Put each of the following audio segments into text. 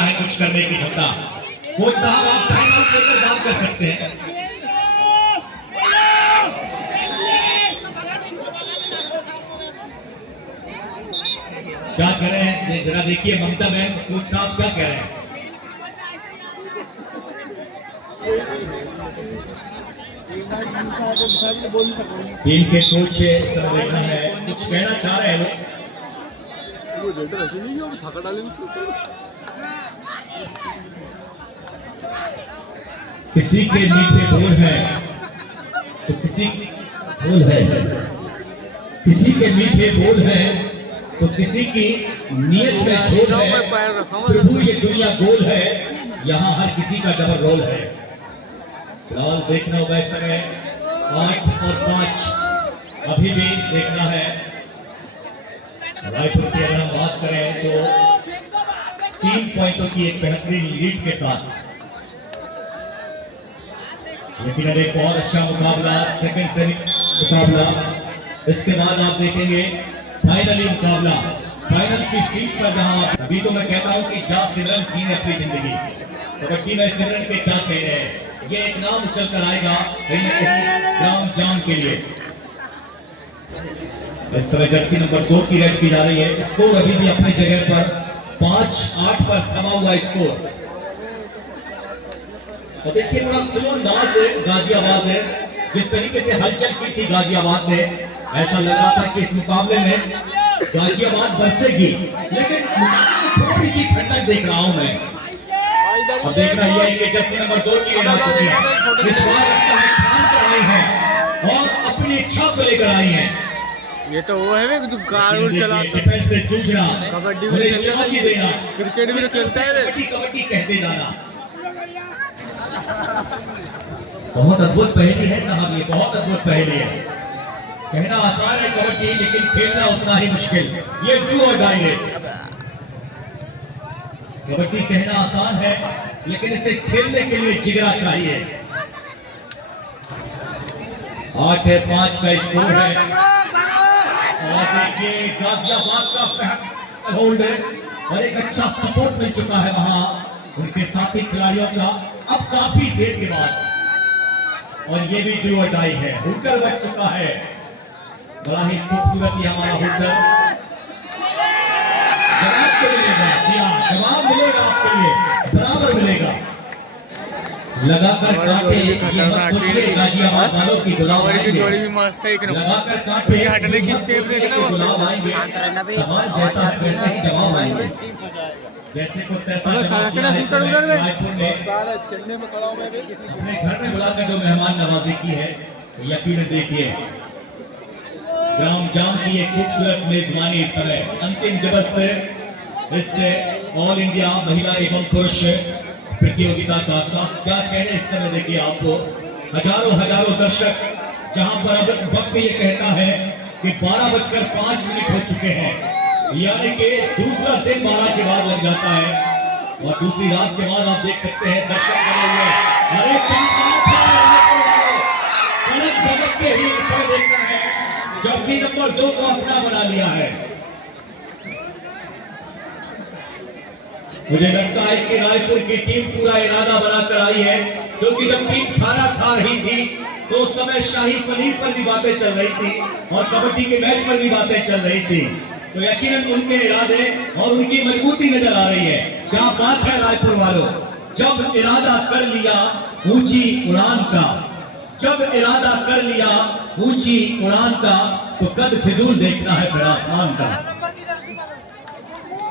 देखना है कुछ करने की क्षमता। कोच साहब आप टाइम आउट लेकर बात कर सकते हैं। क्या कह रहे हैं जरा देखिए ममता मैम, कोच साहब क्या कह रहे हैं। टीम के कोच सब देखना है, कुछ कहना चाह रहे हैं किसी के मीठे बोल है तो किसी बोल है, किसी के मीठे बोल है तो किसी की नीयत में झोल है। प्रभु ये दुनिया गोल है, यहाँ हर किसी का डबल रोल है। फिलहाल देखना होगा इस समय 8 और 5 अभी भी देखना है। रायपुर की अगर हम बात करें तो 3 पॉइंटों की एक बेहतरीन लीड के साथ, लेकिन एक बहुत अच्छा मुकाबला, सेकंड सेमी मुकाबला। इसके बाद आप देखेंगे फाइनली मुकाबला, फाइनल की सीट पर जहां अभी तो मैं कहता हूं कि जा सिमरन जी ने अपनी जिंदगी कबड्डी में सिमरन के क्या कहने हैं, ये एक नाम उछल कर आएगा कहीं ना कहीं ग्राम जान के लिए। इस समय जर्सी नंबर 2 की रेड की जा रही है। स्कोर अभी भी अपनी जगह पर 5-8 पर थमा हुआ स्कोर। तो देखिए बड़ा स्लो अंदाज है गाजियाबाद ने, जिस तरीके से हलचल की थी गाजियाबाद ने, ऐसा लग रहा था कि इस मुकाबले में गाजियाबाद बरसेगी, लेकिन थोड़ी सी ठंडक देख रहा हूं मैं। अब देखना यह है कि जर्सी नंबर 2 की रेड आ चुकी है। इस बार लगता है ठान कर आई है और अपनी इच्छा को लेकर आई है। ये तो वो है जो कार उड़ चला डिफेंस से जूझना, कबड्डी में चुनौती देना, क्रिकेट भी खेलता है, कबड्डी कबड्डी कहते जाना। बहुत अद्भुत पहेली है साहब, ये बहुत अद्भुत पहेली है। कहना आसान है कबड्डी, लेकिन खेलना उतना ही मुश्किल। ये डू और डाई है। कबड्डी कहना आसान है, लेकिन इसे खेलने के लिए जिगरा चाहिए। 8-5 का स्कोर है। और देखिए गाजियाबाद का बेहतर होल्ड है और एक अच्छा सपोर्ट मिल चुका है वहां उनके साथी खिलाड़ियों का, अब काफी देर के बाद। और ये भी डू और डाई है, हुकर बच चुका है। बड़ा ही खूबसूरत हमारा हुकर। जवाब तो मिलेगा, जी हाँ जवाब मिलेगा आपके लिए, बराबर मिलेगा। लगाकर कांटे, ये मत सोचिए गाजियाबाद वालों की गुलाम आएंगे। लगाकर कांटे, ये हटने की स्टेप देखना, गुलाम आएंगे। सवाल जैसा है वैसे ही जवाब आएंगे। जैसे को तैसा जवाब दिया है रायपुर ने अपने घर में बुलाकर जो मेहमान नवाजी की है, यकीनन देखिए ग्राम जाम की एक खूबसूरत मेजबानी इस समय अंतिम दिवस से इससे ऑल इंडिया महिला एवं पुरुष प्रतियोगिता का क्या कहने इस समय देखिए आपको हजारों दर्शक, जहां पर अब वक्त ये कहता है कि 12:05 हो चुके हैं, यानी कि दूसरा दिन 12 के बाद लग जाता है और दूसरी रात के बाद आप देख सकते हैं दर्शक बने हुए। अरे क्या बात है, कनक जगत के ही इस समय देखना है जर्सी नंबर 2 को अपना बना लिया है। मुझे लगता है कि रायपुर की टीम पूरा इरादा बनाकर आई है, क्योंकि जब टीम खाना खा रही थी तो उस समय शाही पनीर पर भी बातें चल रही थी और कबड्डी के मैच पर भी बातें चल रही थी। तो यकीनन उनके इरादे और उनकी मजबूती नजर आ रही है। क्या बात है रायपुर वालों, जब इरादा कर लिया ऊंची उड़ान का, जब इरादा कर लिया ऊंची उड़ान का, तो कद फिजूल देखना है फिर आसमान का।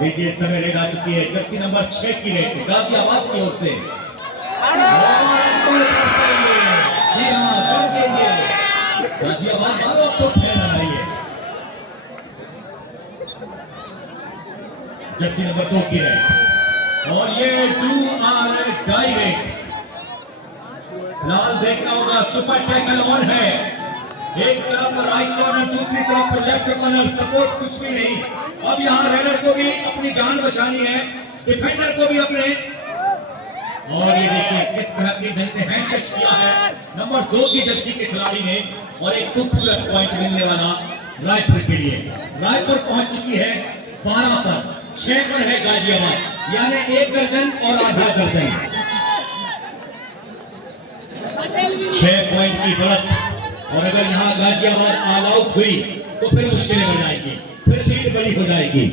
देखिए समय रेड आ चुकी है, जर्सी नंबर 6 की रेड गाजियाबाद की ओर से। जी हाँ कर देंगे गाजियाबाद वालों को फेर बनाइए। जर्सी नंबर 2 की रेड और ये डू आर डाई रेड। लाल देखना होगा, सुपर टैकल ऑन है, एक तरफ राइट कॉर्नर, दूसरी तरफ लेफ्ट कॉर्नर, सपोर्ट कुछ भी नहीं। अब यहाँ रेडर को भी अपनी जान बचानी है, डिफेंडर को भी अपने। और ये देखिए किस बेहतरीन ढंग से हैंड टच किया है नंबर 2 की जर्सी के खिलाड़ी ने, और एक खूबसूरत पॉइंट मिलने वाला रायपुर के लिए। रायपुर पहुंच चुकी है 12 पर, 6 पर है गाजियाबाद। यानी 1 दर्जन और आधा दर्जन। 6 पॉइंट की बढ़त, और अगर यहाँ गाजियाबाद ऑल आउट हुई तो फिर मुश्किलें बढ़ जाएगी, फिर लीड बड़ी हो जाएगी।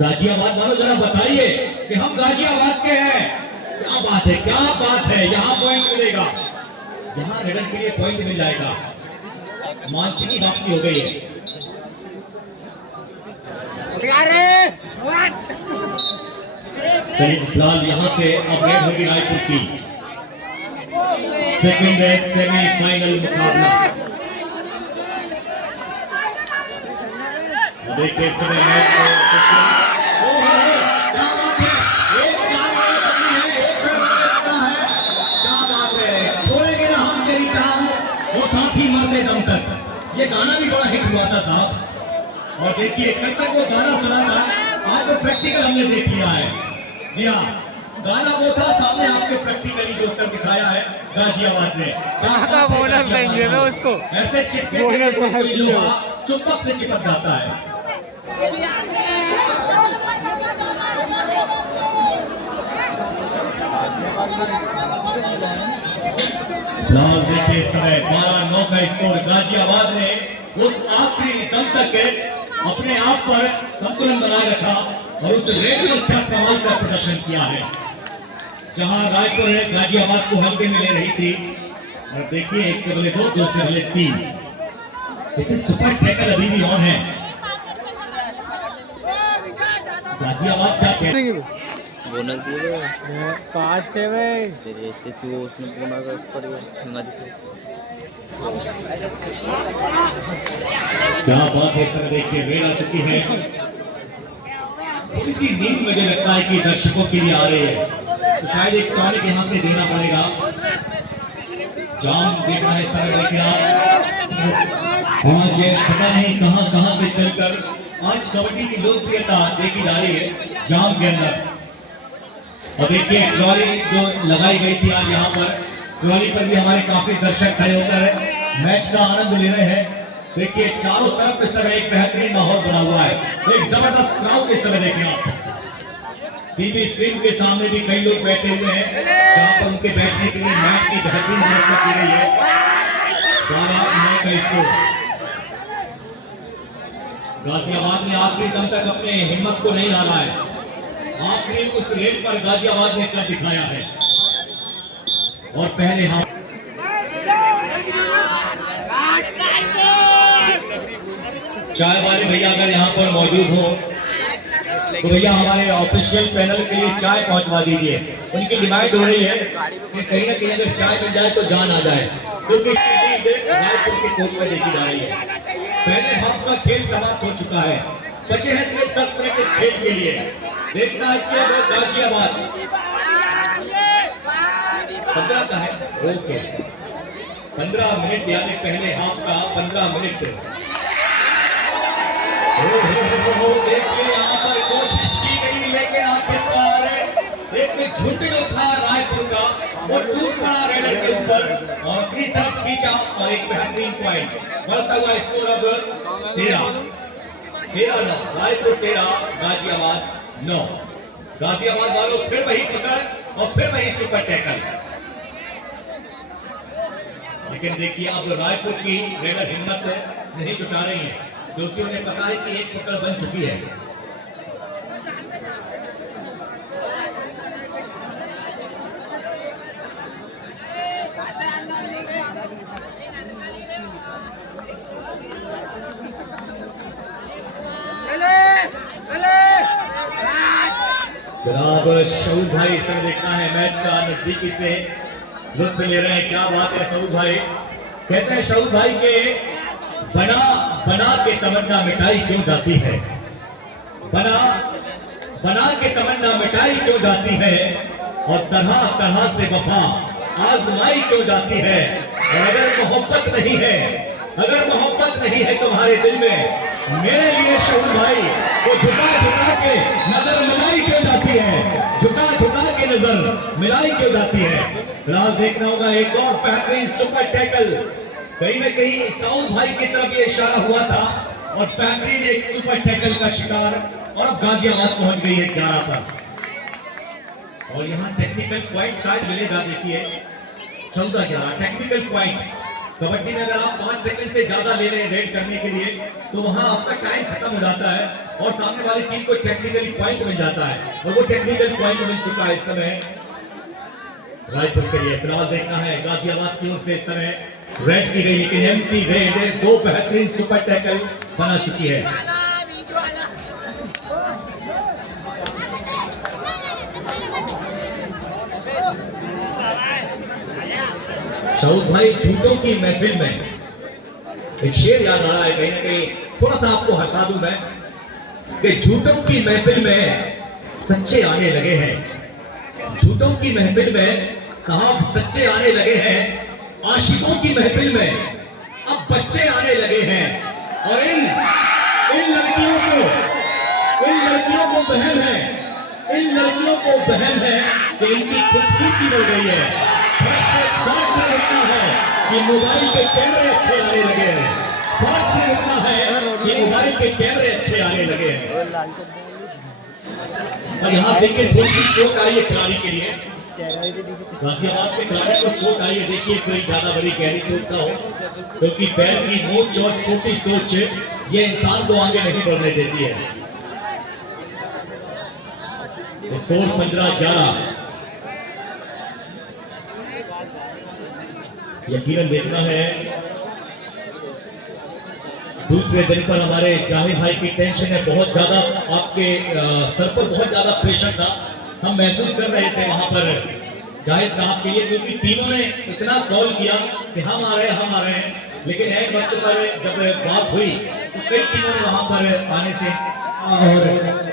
गाजियाबाद वालों जरा बताइए कि हम गाजियाबाद के हैं, क्या बात है, क्या बात है। यहाँ पॉइंट मिलेगा, यहाँ रेडर के लिए पॉइंट मिल जाएगा। मानसी की वापसी हो गई है। चलिए फिलहाल यहाँ से अपडेट होगी रायपुर की सेकंड सेमीफाइनल मुकाबला। देखिए इस समय मैच को क्या बात है, एक क्या बात है, छोड़ेंगे ना हम तेरी टांग वो साथी मरते दम तक। ये गाना भी बड़ा हिट हुआ था साहब, और देखिए कल तक वो गाना सुना था, आज वो प्रैक्टिकल हमने देख लिया है। जी हाँ, गाना वो था, सामने आपके प्रैक्टिकली जो कर दिखाया है गाजियाबाद ने। बोनस देंगे ना उसको, ऐसे चिपके चुंबक से चिपक जाता है। लाल देखिए इस समय 12-9 का स्कोर। गाजियाबाद ने उस आखिरी दम तक अपने आप पर संतुलन बनाए रखा और उस रेड में क्या कमाल का प्रदर्शन किया है। जहां रायपुर ने गाजियाबाद को हल्के में ले रही थी, और देखिए 1 से पहले 2, 2 से पहले 3। लेकिन सुपर टैकल अभी भी ऑन है। गाजियाबाद क्या कहते हैं, बोनस दिए 5 थे भाई, फिर ऐसे वो उसने बोनस उस पर क्या बात है। सर देखिए रेड आ चुकी है, थोड़ी सी नींद मुझे लगता है कि दर्शकों के लिए आ रही है, तो शायद एक टॉनिक यहाँ से देना पड़ेगा। जाम देखा है सर, देखिए आप आज पता नहीं कहां कहां से चलकर आज कबड्डी की लोकप्रियता देखी जा रही है जाम के अंदर। और देखिए ट्रॉली जो लगाई गई थी आज यहाँ पर, ट्रॉली पर भी हमारे काफी दर्शक खड़े होकर मैच का आनंद ले रहे हैं। देखिए चारों तरफ इस समय एक बेहतरीन माहौल बना हुआ है, एक जबरदस्त क्राउड इस समय देखिए आप। टीवी स्क्रीन के सामने भी कई लोग बैठे हुए हैं, जहां पर उनके बैठने के लिए मैच की बेहतरीन व्यवस्था की गई है। 12-9 का स्कोर। गाजियाबाद ने आखिरी दम तक अपने हिम्मत को नहीं हारा है, आखिरी उस रेड पर गाजियाबाद ने कर दिखाया है। और पहले हाथ चाय वाले भैया अगर यहाँ पर मौजूद हो तो भैया हमारे ऑफिशियल पैनल के लिए चाय पहुंचवा दीजिए। उनकी डिमांड हो रही है कि कहीं ना कहीं अगर चाय मिल जाए तो जान आ जाए, क्योंकि रायपुर के कोर्ट में देखी जा रही है। पहले हाफ का खेल समाप्त हो चुका है, बचे हैं सिर्फ 10 मिनट इस खेल के लिए। देखना है कि गाजियाबाद 15 का है, ओके 15 मिनट यानी पहले हाफ का 15 मिनट। देखिए यहाँ पर कोशिश की गई, लेकिन आखिरकार एक झुंड था रायपुर का, वो टूट पड़ा रेडर के ऊपर और अपनी तरफ खींचा और एक बेहतरीन पॉइंट। बढ़ता हुआ स्कोर अब 13-9, रायपुर 13 गाजियाबाद 9। गाजियाबाद वालों फिर वही पकड़ और फिर वही सुपर टैकल। लेकिन देखिए अब रायपुर की रेडर हिम्मत नहीं जुटा रही है, क्योंकि उन्हें पता है कि एक पकड़ बन चुकी है। जनाब शऊद भाई इसे देखना है मैच का नजदीकी से लुत्फ ले रहे हैं। क्या बात है शऊद भाई, कहते हैं शऊद भाई के बना बना के तमन्ना मिटाई क्यों जाती है, बना बना के तमन्ना मिटाई क्यों जाती है, और तरह तरह से वफा आजमाई क्यों जाती है। और अगर मोहब्बत नहीं है, अगर मोहब्बत नहीं है तुम्हारे दिल में, मेरे लिए शऊद भाई वो झुका झुका के नजर मिलाई क्यों जाती है, झुका झुका के नजर मिलाई क्यों जाती है। फिलहाल देखना होगा एक और बेहतरीन सुपर टैकल, कहीं ना कहीं साउद भाई की तरफ ये इशारा हुआ था और बेहतरीन एक सुपर टैकल का शिकार, और अब गाजियाबाद पहुंच गई है 11 पर। और यहाँ टेक्निकल पॉइंट शायद मिलेगा। देखिए 14-11 टेक्निकल पॉइंट। कबड्डी में अगर आप 5 सेकंड से ज्यादा ले रहे हैं रेड करने के लिए तो वहां आपका टाइम खत्म हो जाता है और सामने वाली टीम को टेक्निकली पॉइंट मिल जाता है और वो टेक्निकल पॉइंट मिल चुका है इस समय रायपुर के लिए। फिलहाल देखना है गाजियाबाद की ओर से इस समय रेड की गई, लेकिन एम्प्टी रेड 2 बेहतरीन सुपर टैकल बना चुकी है। शाहूद भाई, झूठों की महफिल में एक शेर याद आ रहा है, कहीं ना कहीं थोड़ा सा आपको हंसा दूं मैं कि झूठों की महफिल में सच्चे आने लगे हैं। झूठों की महफिल में साहब सच्चे आने लगे हैं। आशिकों की महफिल में अब बच्चे आने लगे हैं और इन लड़कियों को बहम है, इन लड़कियों को बहम है कि इनकी खूबसूरती बढ़ गई है। फर्क से इतना है कि मोबाइल के कैमरे अच्छे आने लगे हैं। फर्क से इतना है कि मोबाइल के कैमरे अच्छे आने लगे हैं। और यहाँ देखिए थोड़ी सी चोट आई है खिलाड़ी के लिए, गाजियाबाद के खिलाड़ी को चोट आई है। देखिए कोई ज्यादा बड़ी गहरी चोट ना हो, क्योंकि पैर की मोच और छोटी सोच ये इंसान को आगे नहीं बढ़ने देती है। स्कोर 15-11। यकीनन देखना है दूसरे दिन पर हमारे जाहिद भाई की टेंशन है बहुत ज्यादा, आपके सर पर बहुत ज्यादा प्रेशर था। हम महसूस कर रहे थे वहां पर जाहिद साहब के लिए, क्योंकि टीमों ने इतना कॉल किया कि हम आ रहे हैं, लेकिन एक वक्त पर जब बात हुई तो कई टीमों ने वहां पर आने से और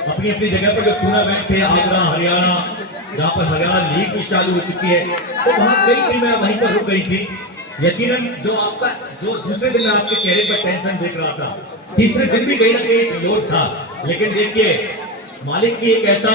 अपनी अपनी जगह पर जो टूर्नामेंट थे आगरा हरियाणा, जहाँ पर हरियाणा लीग भी चालू हो चुकी है, तो वहाँ कई टीमें वहीं पर रुक गई थी। यकीनन जो दूसरे दिन में आपके चेहरे पर टेंशन देख रहा था, तीसरे दिन भी कहीं ना कहीं लोड था, लेकिन देखिए मालिक की एक ऐसा